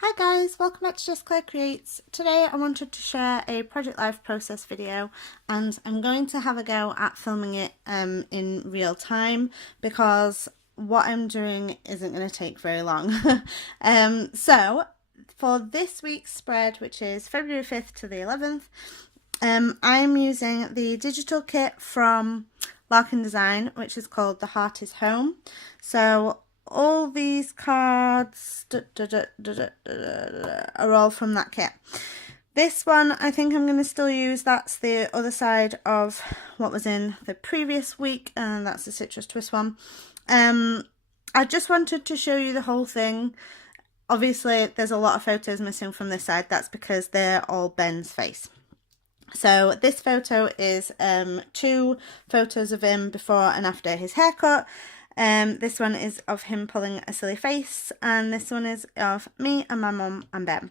Hi guys, welcome back to Jess Creates. Today I wanted to share a project life process video, and I'm going to have a go at filming it in real time because what I'm doing isn't going to take very long. So for this week's spread, which is February 5th to the 11th, I'm using the digital kit from Larkin Design, which is called The Heart is Home. So all these cards are all from that kit. This one I think I'm going to still use. That's the other side of what was in the previous week, and that's the citrus twist one. I just wanted to show you the whole thing. Obviously there's a lot of photos missing from this side. That's because they're all Ben's face. So this photo is 2 photos of him before and after his haircut. This one is of him pulling a silly face, and this one is of me and my mum and Ben.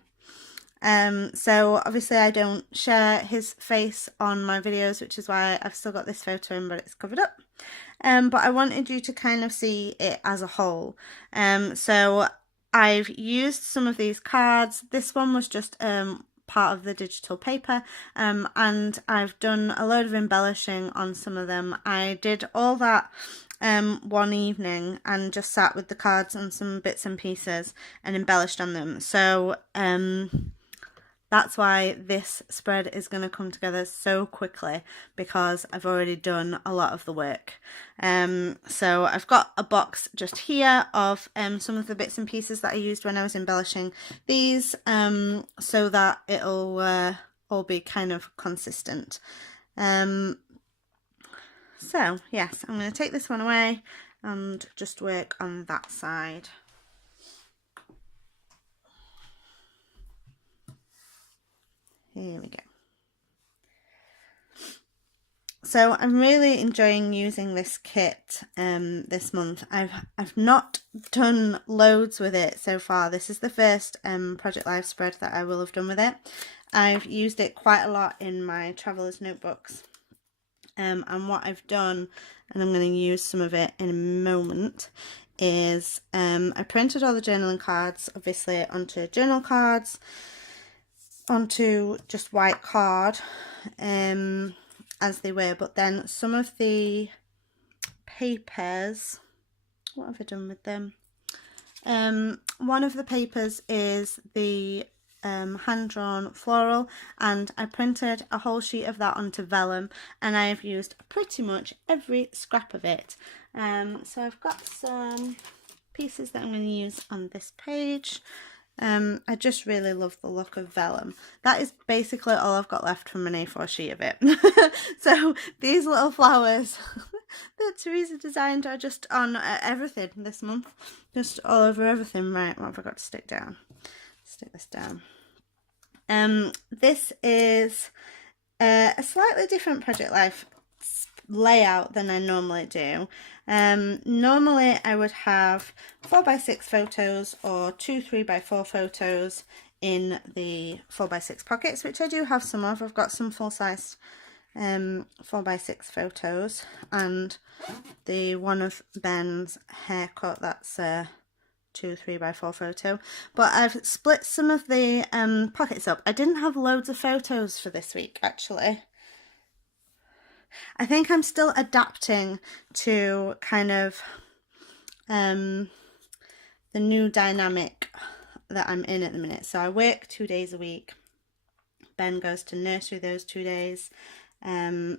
So obviously I don't share his face on my videos, which is why I've still got this photo in, but it's covered up. But I wanted you to kind of see it as a whole. So I've used some of these cards. This one was just part of the digital paper, and I've done a load of embellishing on some of them. I did all that one evening and just sat with the cards and some bits and pieces and embellished on them. So that's why this spread is going to come together so quickly, because I've already done a lot of the work. So I've got a box just here of some of the bits and pieces that I used when I was embellishing these, so that it'll all be kind of consistent. So yes, I'm going to take this one away and just work on that side. Here we go. So I'm really enjoying using this kit this month. I've not done loads with it so far. This is the first Project Life spread that I will have done with it. I've used it quite a lot in my traveller's notebooks. And what I've done, and I'm going to use some of it in a moment, is I printed all the journaling cards, obviously, onto journal cards, onto just white card, as they were, but then some of the papers, what have I done with them? One of the papers is the hand-drawn floral, and I printed a whole sheet of that onto vellum, and I have used pretty much every scrap of it. So I've got some pieces that I'm going to use on this page. I just really love the look of vellum. That is basically all I've got left from an A4 sheet of it. So these little flowers that Teresa designed are just on everything this month. Just all over everything. Right, what have I got to stick down? Stick this down. This is a slightly different Project Life layout than I normally do. Normally I would have 4x6 photos or 2 3x4 photos in the 4x6 pockets, which I do have some of. I've got some full-size 4x6 photos, and the one of Ben's haircut, that's 2 3x4 photo, but I've split some of the pockets up. I didn't have loads of photos for this week, actually. I think I'm still adapting to kind of the new dynamic that I'm in at the minute. So I work 2 days a week. Ben goes to nursery those 2 days. That's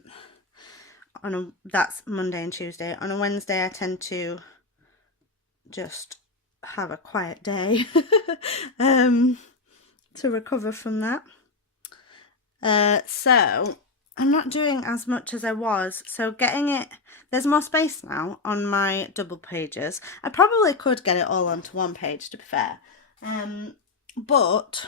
Monday and Tuesday. On a Wednesday I tend to just have a quiet day to recover from that. So I'm not doing as much as I was, so getting it, there's more space now on my double pages. I probably could get it all onto one page, to be fair, but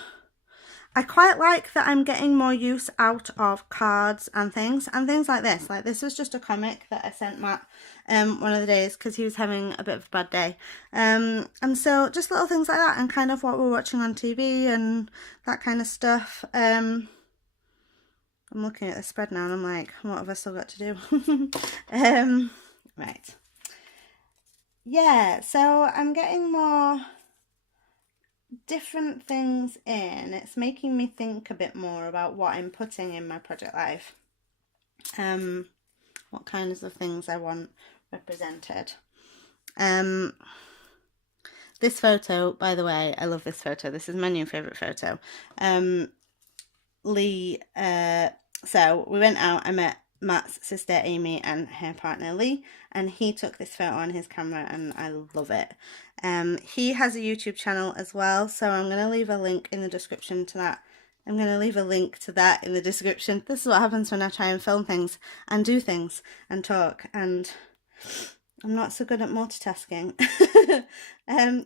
I quite like that I'm getting more use out of cards and things like this. Like, this was just a comic that I sent Matt one of the days because he was having a bit of a bad day, and so just little things like that, and kind of what we're watching on TV and that kind of stuff. I'm looking at the spread now and I'm like, what have I still got to do? Right. Yeah, so I'm getting more different things in, it's making me think a bit more about what I'm putting in my project life. What kinds of things I want represented. This photo, by the way, I love this photo. This is my new favourite photo. Lee, so we went out, I met Matt's sister Amy and her partner Lee, and he took this photo on his camera and I love it. He has a YouTube channel as well, so I'm going to leave a link in the description to that. I'm going to leave a link to that in the description. This is what happens when I try and film things and do things and talk, and I'm not so good at multitasking.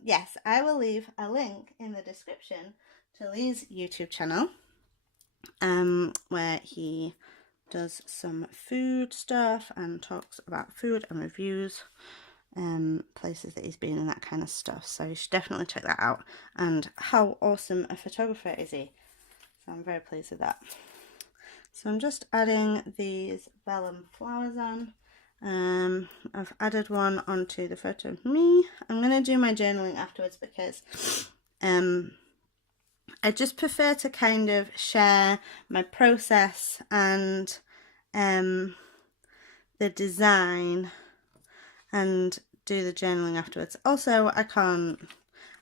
Yes, I will leave a link in the description to Lee's YouTube channel, where he does some food stuff and talks about food and reviews, places that he's been and that kind of stuff. So you should definitely check that out. And how awesome a photographer is he? So I'm very pleased with that. So I'm just adding these vellum flowers on. I've added one onto the photo of me. I'm going to do my journaling afterwards because I just prefer to kind of share my process and the design and do the journaling afterwards. Also, I can't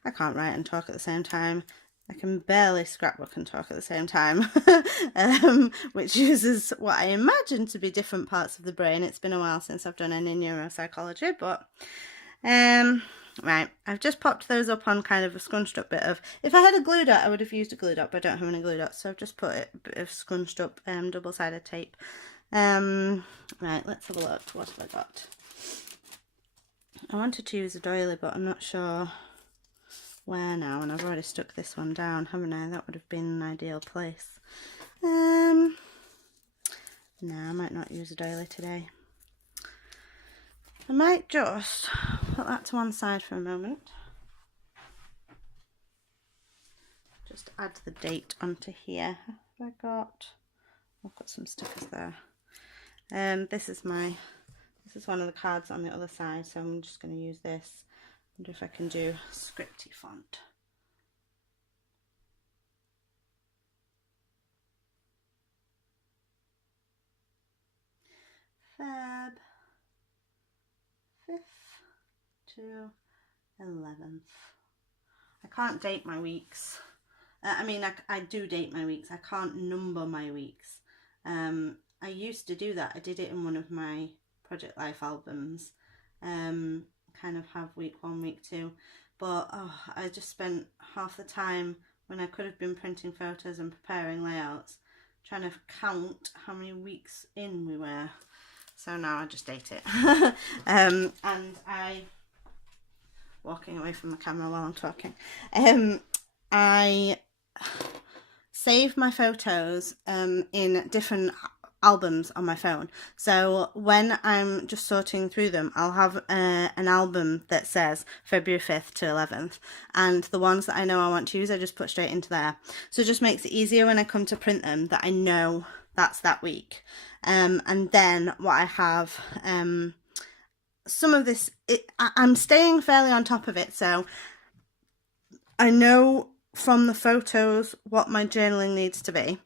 write and talk at the same time. I can barely scrapbook and talk at the same time, which uses what I imagine to be different parts of the brain. It's been a while since I've done any neuropsychology, but right, I've just popped those up on kind of a scrunched up bit of, if I had a glue dot I would have used a glue dot, but I don't have any glue dots, so I've just put a bit of scrunched up double-sided tape. Right, let's have a look. What have I got? I wanted to use a doily, but I'm not sure where now, and I've already stuck this one down, haven't I? That would have been an ideal place. No, I might not use a doily today. I might just put that to one side for a moment. Just add the date onto here. I've got some stickers there. This is one of the cards on the other side, so I'm just going to use this. Wonder if I can do scripty font. Feb 5th to 11th. I can't date my weeks. I mean, I do date my weeks. I can't number my weeks. I used to do that. I did it in one of my Project Life albums. Kind of have week 1, week 2. But I just spent half the time when I could have been printing photos and preparing layouts trying to count how many weeks in we were. So now I just date it. And I, walking away from the camera while I'm talking, I save my photos in different albums on my phone. So when I'm just sorting through them, I'll have an album that says February 5th to 11th, and the ones that I know I want to use I just put straight into there. So it just makes it easier when I come to print them that I know that's that week. And then what I have, some of this, I'm staying fairly on top of it, so I know from the photos what my journaling needs to be.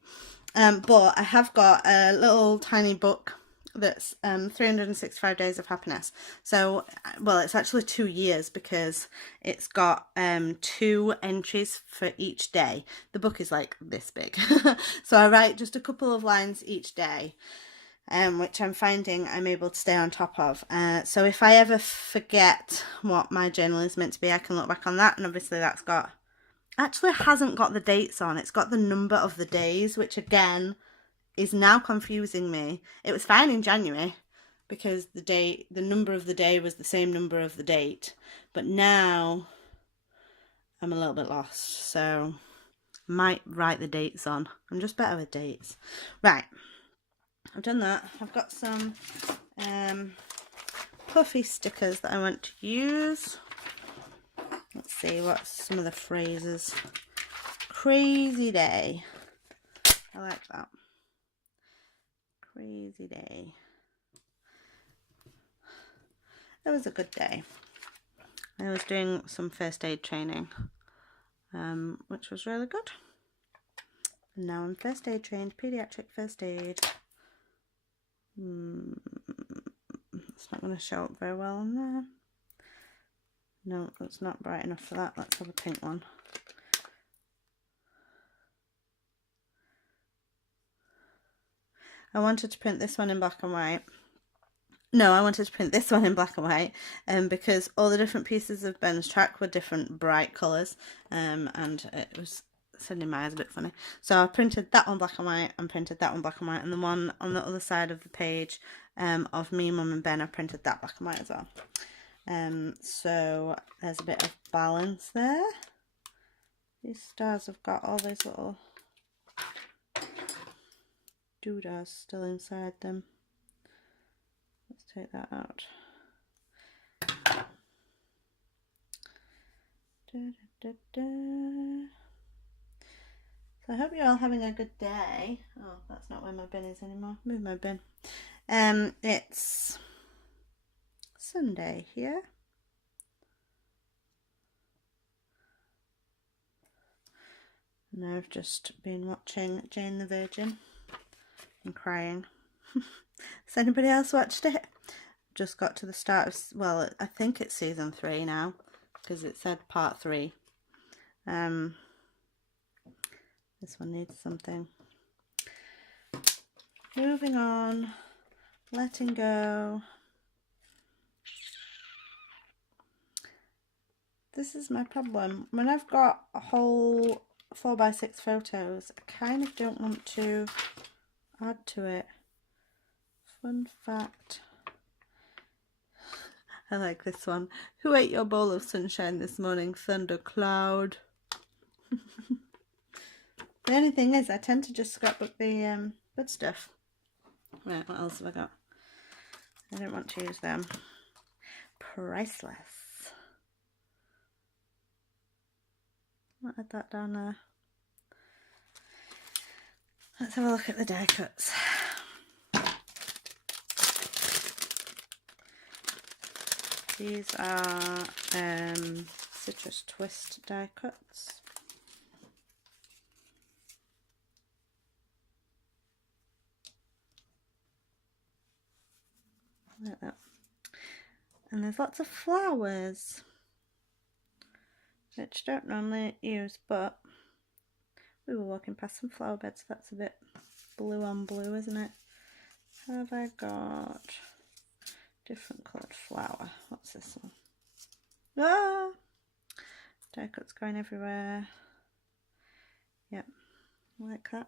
But I have got a little tiny book that's 365 Days of Happiness. So, well, it's actually 2 years because it's got 2 entries for each day. The book is like this big. So I write just a couple of lines each day, which I'm finding I'm able to stay on top of. So if I ever forget what my journal is meant to be, I can look back on that, and obviously that's got, actually hasn't got the dates on, it's got the number of the days, which again is now confusing me. It was fine in January because the number of the day was the same number of the date, but now I'm a little bit lost, so I might write the dates on. I'm just better with dates. Right, I've done that. I've got some puffy stickers that I want to use. Let's see what's some of the phrases. Crazy day. I like that. Crazy day. It was a good day. I was doing some first aid training. which was really good. And now I'm first aid trained, paediatric first aid. It's not going to show up very well on there. No, it's not bright enough for that. Let's have a pink one. I wanted to print this one in black and white. No, I wanted to print this one in black and white because all the different pieces of Ben's track were different bright colours, and it was sending my eyes a bit funny. So I printed that one black and white and printed that one black and white, and the one on the other side of the page of me, Mum and Ben, I printed that black and white as well. So there's a bit of balance there. These stars have got all these little doodahs still inside them. Let's take that out. So I hope you're all having a good day. Oh, that's not where my bin is anymore. Move my bin. It's Sunday here. And I've just been watching Jane the Virgin and crying. Has anybody else watched it? Just got to the start of, well, I think it's season 3 now, because it said part 3. This one needs something. Moving on, letting go. This is my problem. When I've got a whole 4x6 photos, I kind of don't want to add to it. Fun fact. I like this one. Who ate your bowl of sunshine this morning? Thundercloud. The only thing is, I tend to just scrapbook the good stuff. Right, what else have I got? I don't want to use them. Priceless. I'll add that down there. Let's have a look at the die cuts. These are citrus twist die cuts. Like that. And there's lots of flowers, which I don't normally use, but we were walking past some flower beds. That's a bit blue on blue, isn't it? Have I got different coloured flower? What's this one? Ah! Die cuts going everywhere. Yep, like that.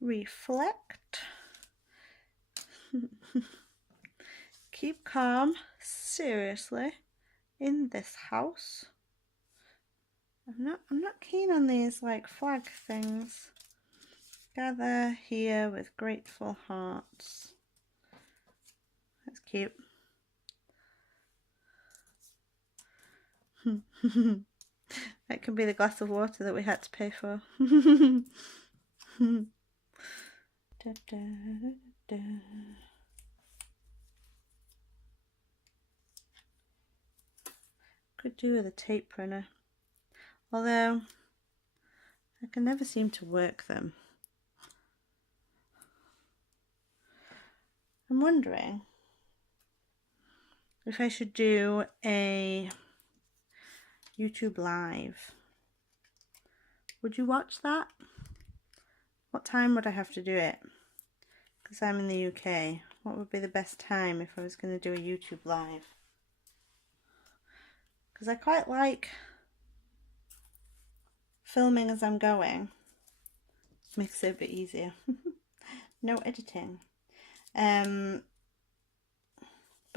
Reflect. Keep calm. Seriously, in this house. I'm not keen on these like flag things. Gather here with grateful hearts. That's cute. That could be the glass of water that we had to pay for. Da, da, da. Could do with a tape printer, although I can never seem to work them. I'm wondering if I should do a YouTube live. Would you watch that? What time would I have to do it? Because I'm in the UK. What would be the best time if I was going to do a YouTube live? Because I quite like filming as I'm going. Makes it a bit easier. No editing. But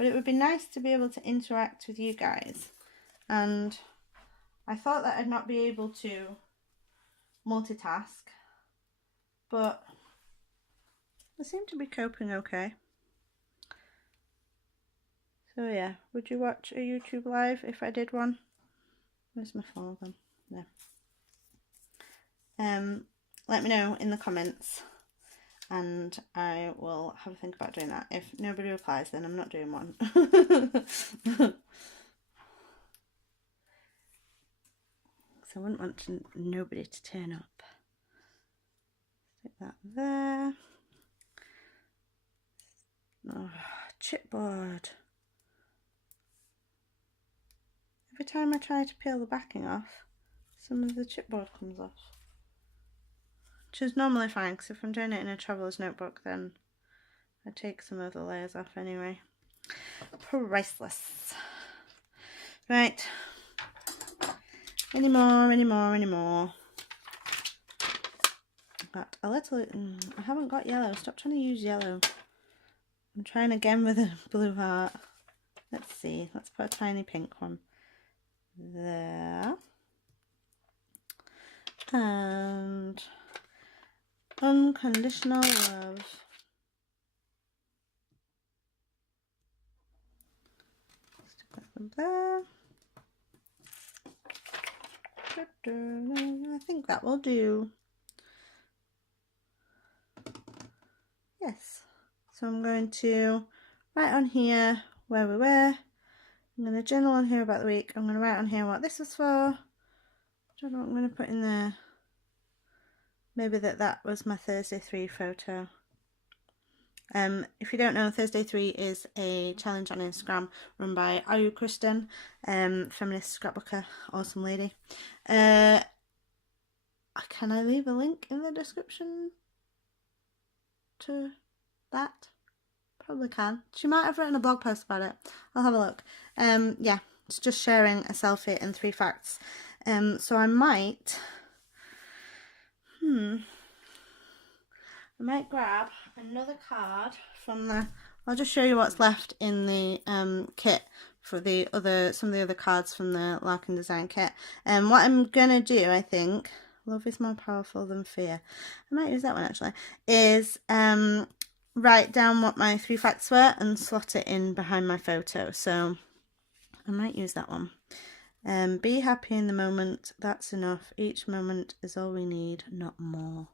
it would be nice to be able to interact with you guys. And I thought that I'd not be able to multitask, but I seem to be coping okay. So yeah, would you watch a YouTube live if I did one? Where's my phone then? There. Let me know in the comments and I will have a think about doing that. If nobody replies, then I'm not doing one. I wouldn't want nobody to turn up. Stick that there. Oh, chipboard. Every time I try to peel the backing off, some of the chipboard comes off. Which is normally fine, because if I'm doing it in a traveller's notebook, then I take some of the layers off anyway. Priceless. Right. Any more. Got a little, I haven't got yellow. Stop trying to use yellow. I'm trying again with a blue heart. Let's see. Let's put a tiny pink one there. And unconditional love. Stick that one there. I think that will do. Yes. So I'm going to write on here where we were. I'm going to journal on here about the week. I'm going to write on here what this was for. I don't know what I'm going to put in there. Maybe that was my Thursday 3 photo. If you don't know, Thursday 3 is a challenge on Instagram run by Ayu Kristen, feminist scrapbooker, awesome lady. Can I leave a link in the description to that? Probably can. She might have written a blog post about it. I'll have a look. Yeah, it's just sharing a selfie and 3 facts. So I might grab another card from the, I'll just show you what's left in the kit for some of the other cards from the Larkin Design kit. What I'm gonna do, I think, love is more powerful than fear, I might use that one actually, is write down what my 3 facts were and slot it in behind my photo. So I might use that one. Be happy in the moment, that's enough. Each moment is all we need, not more.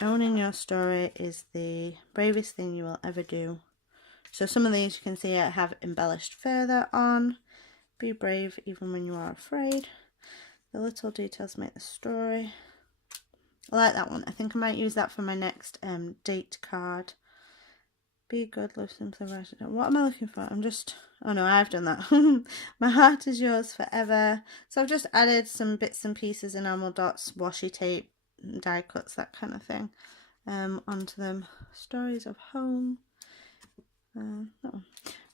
Owning your story is the bravest thing you will ever do. So some of these you can see I have embellished further on. Be brave even when you are afraid. The little details make the story. I like that one. I think I might use that for my next date card. Be good, live simply, write it down. What am I looking for? I'm just, oh no, I've done that. My heart is yours forever. So I've just added some bits and pieces, enamel dots, washi tape, die cuts, that kind of thing, onto them. Stories of home. That one.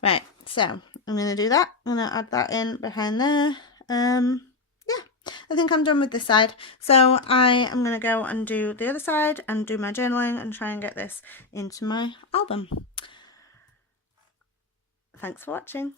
Right, so I'm going to do that. I'm going to add that in behind there. Yeah, I think I'm done with this side. So I am going to go and do the other side and do my journaling and try and get this into my album. Thanks for watching.